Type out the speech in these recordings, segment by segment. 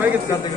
Kartika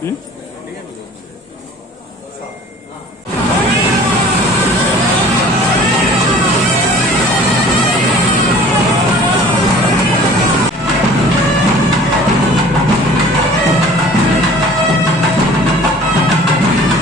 嗯？